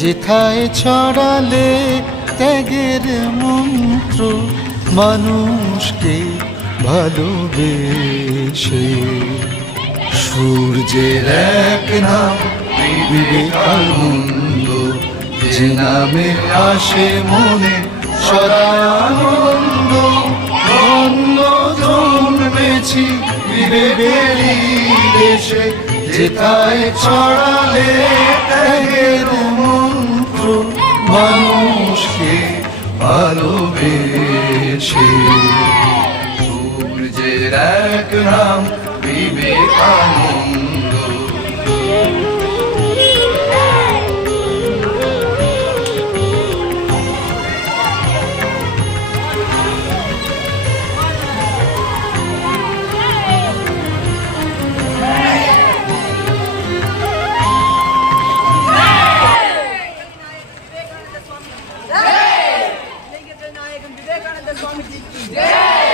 যেথায় ছড়ালে ত্যাগের মন্ত্র মানুষকে ভালোবেসে। সূর্যের এক নাম বিবেকানন্দ, যে নামে আসে মনে সদা আনন্দ। ধন্য জন্মেছি বিবেকেরই দেশে, যেথায় ছড়ালে ত্যাগের মন্ত্র মানুষকে ভালোবেসে। সূর্যের এক নাম Vivekananda. Vivekananda Swamiji ki jai.